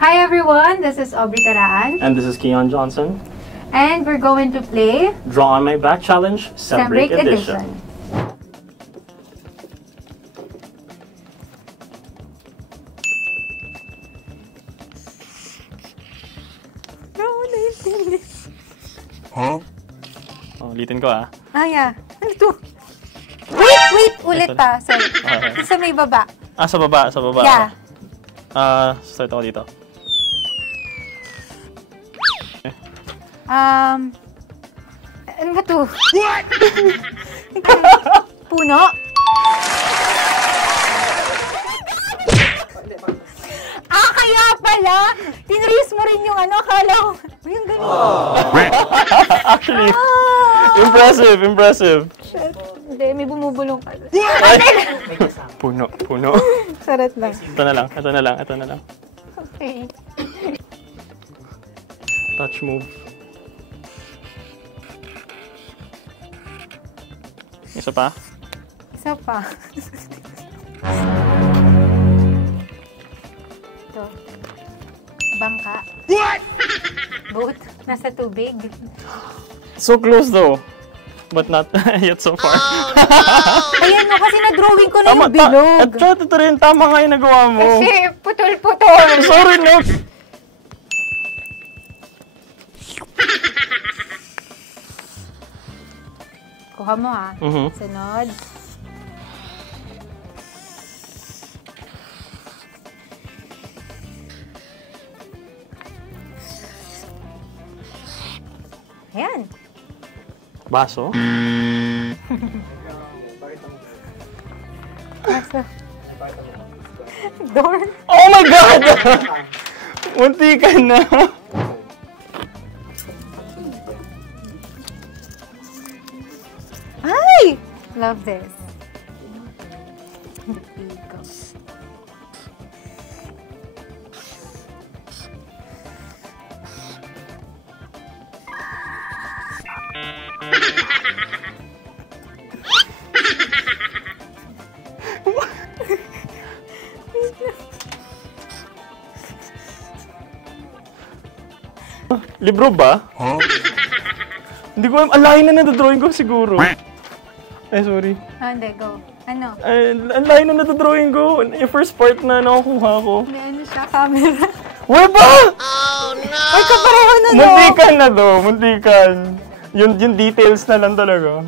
Hi everyone, this is Aubrey Caraan. And this is Keon Johnson. And we're going to play Draw on My Back Challenge, Sembrake Edition. Huh? Oh, ulitin ko ah. Ah, yeah. Ano to? Wait! Ulit pa. Sorry. Okay. Sa may baba. Ah, sa baba, sa baba. Yeah. Start ako dito. Ano ba to? What? Puno? Kaya pala! Tinrace mo rin yung ano, akala ko. Yung ganun. Actually, impressive. Shit. Hindi, may bumubulong ka. Puno. Sarat lang. Ito na lang. Okay. Touch move. Isa pa? Isa pa. Ito. Bangka. What? Boat. Nasa tubig. So close though. But not yet so far. Oh, no! Ayan mo, kasi na-drawing ko na yung bilog. At ito rin, tama nga yung nagawa mo. Kasi putol-putol. Sorry, no. Kuha mo ah. Sunod. Ayan. Baso? Nasa. Door. Oh my God! Munti ka na. Ay! Love this. Libro ba? Huh? Hindi ko alam. Alahin na drawing ko siguro. Ay, sorry. Hindi, go. Ano? Alahin na drawing ko. Yung first part na nakukuha ko. May ano siya, camera. Wala ba? Oh, no! Ay, kapareho na, no? Muntikan na do. Muntikan. Yung details na lang talaga.